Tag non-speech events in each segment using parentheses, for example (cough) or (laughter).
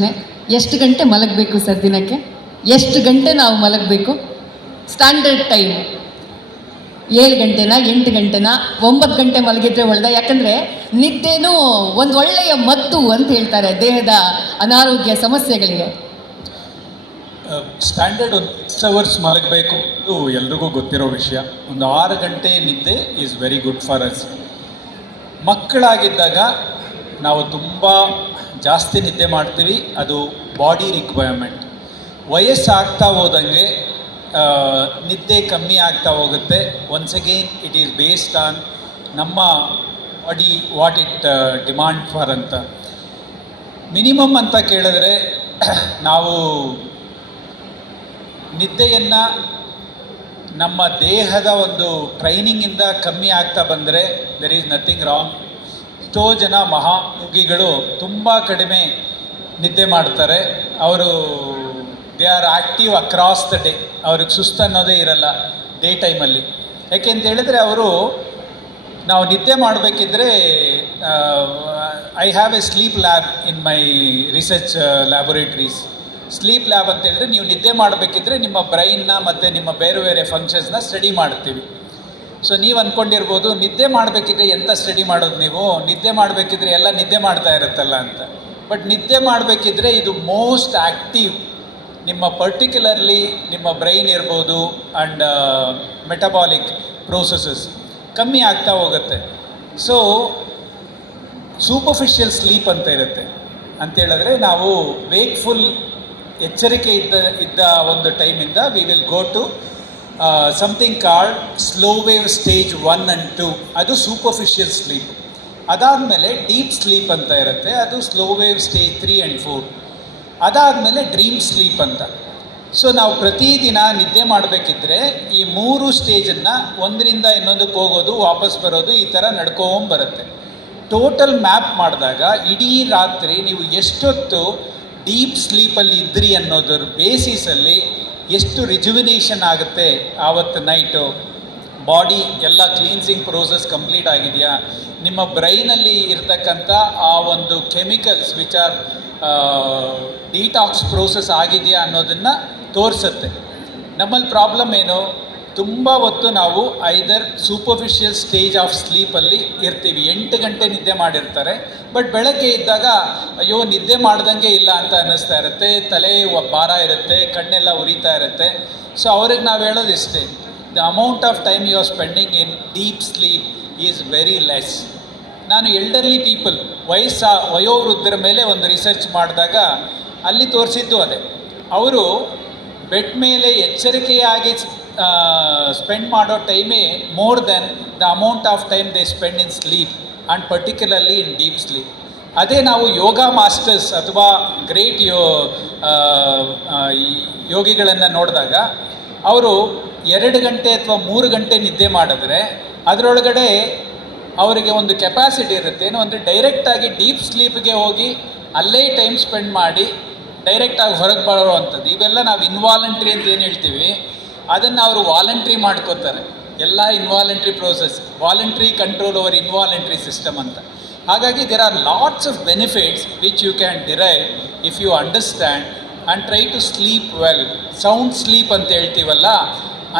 ಪ್ರಶ್ನೆ, ಎಷ್ಟು ಗಂಟೆ ಮಲಗಬೇಕು ಸರ್ ದಿನಕ್ಕೆ? ಎಷ್ಟು ಗಂಟೆ ನಾವು ಮಲಗಬೇಕು? Standard time. ಏಳು ಗಂಟೆನಾ, ಎಂಟು ಗಂಟೆನಾ? ಒಂಬತ್ತು ಗಂಟೆ ಮಲಗಿದ್ರೆ ಒಳ್ಳೆದ? ಯಾಕಂದರೆ ನಿದ್ದೆನೂ ಒಂದು ಒಳ್ಳೆಯ ಮದ್ದು ಅಂತ ಹೇಳ್ತಾರೆ ದೇಹದ ಅನಾರೋಗ್ಯ ಸಮಸ್ಯೆಗಳಿಗೆ. ಸ್ಟ್ಯಾಂಡರ್ಡ್ ಒಂದು ಸಿಕ್ಸ್ ಅವರ್ಸ್ ಮಲಗಬೇಕು ಇದು ಎಲ್ರಿಗೂ ಗೊತ್ತಿರೋ ವಿಷಯ. ಒಂದು ಆರು ಗಂಟೆ ನಿದ್ದೆ is very good for us ಮಕ್ಕಳಾಗಿದ್ದಾಗ ನಾವು ತುಂಬ ಜಾಸ್ತಿ ನಿದ್ದೆ ಮಾಡ್ತೀವಿ, ಅದು ಬಾಡಿ ರಿಕ್ವೈರ್ಮೆಂಟ್ ವಯಸ್ಸಾಗ್ತಾ ಹೋದಂಗೆ ನಿದ್ದೆ ಕಮ್ಮಿ ಆಗ್ತಾ ಹೋಗುತ್ತೆ. Once again it is based on ನಮ್ಮ body what it demand for ಅಂತ. ಮಿನಿಮಮ್ ಅಂತ ಕೇಳಿದ್ರೆ, (clears throat) ನಾವು ನಿದ್ದೆಯನ್ನು ನಮ್ಮ ದೇಹದ ಒಂದು ಟ್ರೈನಿಂಗಿಂದ ಕಮ್ಮಿ ಆಗ್ತಾ ಬಂದರೆ ದೆರ್ ಈಸ್ ನಥಿಂಗ್ ರಾಂಗ್ ಎಷ್ಟೋ ಜನ ಮಹಾಯೋಗಿಗಳು ತುಂಬ ಕಡಿಮೆ ನಿದ್ದೆ ಮಾಡ್ತಾರೆ. ಅವರು they are active across the day ಅವ್ರಿಗೆ ಸುಸ್ತು ಅನ್ನೋದೇ ಇರಲ್ಲ ಡೇ ಟೈಮಲ್ಲಿ. ಯಾಕೆ ಅಂತ ಹೇಳಿದ್ರೆ ಅವರು, ನಾವು ನಿದ್ದೆ ಮಾಡಬೇಕಿದ್ರೆ I have a sleep lab in my research laboratories sleep lab ಅಂತ ಹೇಳಿದ್ರೆ ನೀವು ನಿದ್ದೆ ಮಾಡಬೇಕಿದ್ರೆ ನಿಮ್ಮ ಬ್ರೈನ್ನ ಮತ್ತು ನಿಮ್ಮ ಬೇರೆ ಬೇರೆ ಫಂಕ್ಷನ್ಸ್ನ ಸ್ಟಡಿ ಮಾಡ್ತೀವಿ. ಸೊ ನೀವು ಅಂದ್ಕೊಂಡಿರ್ಬೋದು ನಿದ್ದೆ ಮಾಡಬೇಕಿದ್ರೆ ಎಂತ ಸ್ಟಡಿ ಮಾಡೋದು ನೀವು? ನಿದ್ದೆ ಮಾಡಬೇಕಿದ್ರೆ ಎಲ್ಲ ನಿದ್ದೆ ಮಾಡ್ತಾ ಇರುತ್ತಲ್ಲ ಅಂತ. ಬಟ್ ನಿದ್ದೆ ಮಾಡಬೇಕಿದ್ರೆ ಇದು ಮೋಸ್ಟ್ ಆ್ಯಕ್ಟಿವ್ ನಿಮ್ಮ ಪರ್ಟಿಕ್ಯುಲರ್ಲಿ ನಿಮ್ಮ ಬ್ರೈನ್ ಇರ್ಬೋದು ಆ್ಯಂಡ್ ಮೆಟಬಾಲಿಕ್ ಪ್ರೋಸೆಸಸ್ ಕಮ್ಮಿ ಆಗ್ತಾ ಹೋಗುತ್ತೆ. ಸೊ ಸೂಪರ್ಫಿಷಿಯಲ್ ಸ್ಲೀಪ್ ಅಂತ ಇರುತ್ತೆ. ಅಂತೇಳಿದ್ರೆ ನಾವು ವೇಕ್ಫುಲ್ ಎಚ್ಚರಿಕೆ ಇದ್ದ ಇದ್ದ ಒಂದು ಟೈಮಿಂದ we will go to something called slow wave stage one and two ಅದು ಸೂಪರ್ಫಿಷಿಯಲ್ ಸ್ಲೀಪ್ ಅದಾದಮೇಲೆ ಡೀಪ್ ಸ್ಲೀಪ್ ಅಂತ ಇರುತ್ತೆ. ಅದು slow wave stage three and four ಅದಾದಮೇಲೆ ಡ್ರೀಮ್ ಸ್ಲೀಪ್ ಅಂತ. ಸೊ ನಾವು ಪ್ರತಿದಿನ ನಿದ್ದೆ ಮಾಡಬೇಕಿದ್ರೆ ಈ ಮೂರು ಸ್ಟೇಜನ್ನು ಒಂದರಿಂದ ಇನ್ನೊಂದಕ್ಕೆ ಹೋಗೋದು, ವಾಪಸ್ ಬರೋದು ಈ ಥರ ನಡ್ಕೊಂಬರುತ್ತೆ. ಟೋಟಲ್ ಮ್ಯಾಪ್ ಮಾಡಿದಾಗ ಇಡೀ ರಾತ್ರಿ ನೀವು ಎಷ್ಟೊತ್ತು ಡೀಪ್ ಸ್ಲೀಪಲ್ಲಿ ಇದ್ರಿ ಅನ್ನೋದ್ರ ಬೇಸಿಸಲ್ಲಿ ಎಷ್ಟು ರಿಜುವಿನೇಷನ್ ಆಗುತ್ತೆ ಆವತ್ತು ನೈಟು ಬಾಡಿ ಎಲ್ಲ ಕ್ಲೀನ್ಸಿಂಗ್ ಪ್ರೋಸೆಸ್ ಕಂಪ್ಲೀಟ್ ಆಗಿದೆಯಾ? ನಿಮ್ಮ ಬ್ರೈನಲ್ಲಿ ಇರ್ತಕ್ಕಂಥ ಆ ಒಂದು chemicals which are detox process ಆಗಿದೆಯಾ ಅನ್ನೋದನ್ನು ತೋರಿಸುತ್ತೆ. ನಮ್ಮಲ್ಲಿ ಪ್ರಾಬ್ಲಮ್ ಏನು? ತುಂಬ ಹೊತ್ತು ನಾವು ಐದರ್ ಸೂಪರ್ಫಿಷಿಯಲ್ ಸ್ಟೇಜ್ ಆಫ್ ಸ್ಲೀಪಲ್ಲಿ ಇರ್ತೀವಿ. ಎಂಟು ಗಂಟೆ ನಿದ್ದೆ ಮಾಡಿರ್ತಾರೆ. ಬಟ್ ಬೆಳಗ್ಗೆ ಇದ್ದಾಗ, ಅಯ್ಯೋ, ನಿದ್ದೆ ಮಾಡ್ದಂಗೆ ಇಲ್ಲ ಅಂತ ಅನ್ನಿಸ್ತಾ ಇರುತ್ತೆ. ತಲೆ ಭಾರ ಇರುತ್ತೆ, ಕಣ್ಣೆಲ್ಲ ಉರಿತಾ ಇರುತ್ತೆ. ಸೊ ಅವ್ರಿಗೆ ನಾವು ಹೇಳೋದು ಇಷ್ಟೇ the amount of time you are spending in deep sleep is very less ನಾನು ಎಲ್ಡರ್ಲಿ ಪೀಪಲ್ ವಯಸ್ಸ, ವಯೋವೃದ್ಧರ ಮೇಲೆ ಒಂದು ರಿಸರ್ಚ್ ಮಾಡಿದಾಗ ಅಲ್ಲಿ ತೋರಿಸಿದ್ದು ಅದೇ. ಅವರು ಬೆಡ್ ಮೇಲೆ ಎಚ್ಚರಿಕೆಯಾಗಿ ಸ್ಪೆಂಡ್ ಮಾಡೋ ಟೈಮೇ more than the amount of time they spend in sleep and particularly in deep sleep ಅದೇ ನಾವು ಯೋಗ ಮಾಸ್ಟರ್ಸ್ ಅಥವಾ ಗ್ರೇಟ್ ಯೋ ಯೋಗಿಗಳನ್ನು ನೋಡಿದಾಗ ಅವರು ಎರಡು ಗಂಟೆ ಅಥವಾ ಮೂರು ಗಂಟೆ ನಿದ್ದೆ ಮಾಡಿದ್ರೆ ಅದರೊಳಗಡೆ ಅವರಿಗೆ ಒಂದು ಕೆಪಾಸಿಟಿ ಇರುತ್ತೆ. ಏನು ಅಂದರೆ ಡೈರೆಕ್ಟಾಗಿ ಡೀಪ್ ಸ್ಲೀಪ್ಗೆ ಹೋಗಿ ಅಲ್ಲೇ ಟೈಮ್ ಸ್ಪೆಂಡ್ ಮಾಡಿ ಡೈರೆಕ್ಟಾಗಿ ಹೊರಗೆ ಬರೋವಂಥದ್ದು. ಇವೆಲ್ಲ ನಾವು ಇನ್ವಾಲಂಟ್ರಿ ಅಂತ ಏನು ಹೇಳ್ತೀವಿ? ಅದನ್ನು ಅವರು ವಾಲಂಟ್ರಿ ಮಾಡ್ಕೋತಾರೆ. ಎಲ್ಲ involuntary process voluntary control over involuntary system ಅಂತ. ಹಾಗಾಗಿ there are lots of benefits which you can derive if you understand and try to sleep well sound sleep ಅಂತ ಹೇಳ್ತೀವಲ್ಲ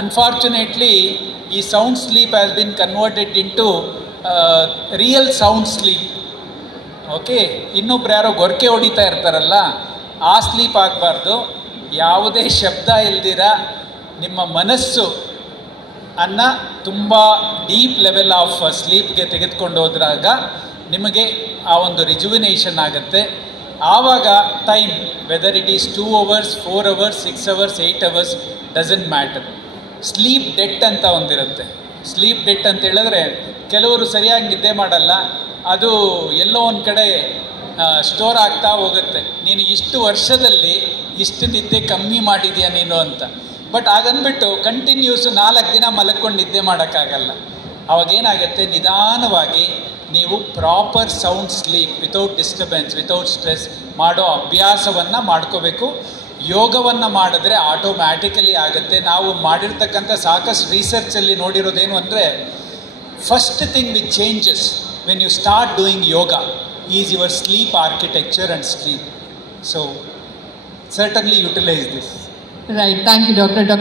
ಅನ್ಫಾರ್ಚುನೇಟ್ಲಿ ಈ sound sleep has been converted into real sound sleep okay ಇನ್ನೊಬ್ರು ಯಾರೋ ಗೊರಕೆ ಹೊಡಿತಾ ಇರ್ತಾರಲ್ಲ, ಆ ಸ್ಲೀಪ್ ಆಗಬಾರ್ದು. ಯಾವುದೇ ಶಬ್ದ ಇಲ್ದಿರ ನಿಮ್ಮ ಮನಸ್ಸು ಅನ್ನ ತುಂಬ ಡೀಪ್ ಲೆವೆಲ್ ಆಫ್ ಸ್ಲೀಪ್ಗೆ ತೆಗೆದುಕೊಂಡು ಹೋದಾಗ ನಿಮಗೆ ಆ ಒಂದು ರಿಜುವಿನೇಷನ್ ಆಗುತ್ತೆ. ಆವಾಗ time whether it is two hours four hours six hours eight hours doesn't matter sleep debt ಅಂತ ಒಂದಿರುತ್ತೆ. ಸ್ಲೀಪ್ ಡೆಟ್ ಅಂತ ಹೇಳಿದ್ರೆ ಕೆಲವರು ಸರಿಯಾಗಿ ನಿದ್ದೆ ಮಾಡಲ್ಲ. ಅದು ಎಲ್ಲೋ ಒಂದು ಕಡೆ ಸ್ಟೋರ್ ಆಗ್ತಾ ಹೋಗುತ್ತೆ. ನೀನು ಇಷ್ಟು ವರ್ಷದಲ್ಲಿ ಇಷ್ಟು ನಿದ್ದೆ ಕಮ್ಮಿ ಮಾಡಿದ್ಯಾ ನೀನು ಅಂತ. ಬಟ್ ಹಾಗಂದ್ಬಿಟ್ಟು ಕಂಟಿನ್ಯೂಸ್ ನಾಲ್ಕು ದಿನ ಮಲಕ್ಕೊಂಡು ನಿದ್ದೆ ಮಾಡೋಕ್ಕಾಗಲ್ಲ. ಅವಾಗೇನಾಗುತ್ತೆ? ನಿಧಾನವಾಗಿ ನೀವು proper sound sleep without disturbance without stress ಮಾಡೋ ಅಭ್ಯಾಸವನ್ನು ಮಾಡ್ಕೋಬೇಕು. ಯೋಗವನ್ನು ಮಾಡಿದ್ರೆ ಆಟೋಮ್ಯಾಟಿಕಲಿ ಆಗುತ್ತೆ. ನಾವು ಮಾಡಿರ್ತಕ್ಕಂಥ ಸಾಕಷ್ಟು ರಿಸರ್ಚಲ್ಲಿ ನೋಡಿರೋದೇನು ಅಂದರೆ first thing with changes when you start doing yoga is your sleep architecture and sleep so certainly utilise this. Right. Thank you, Doctor. Dr.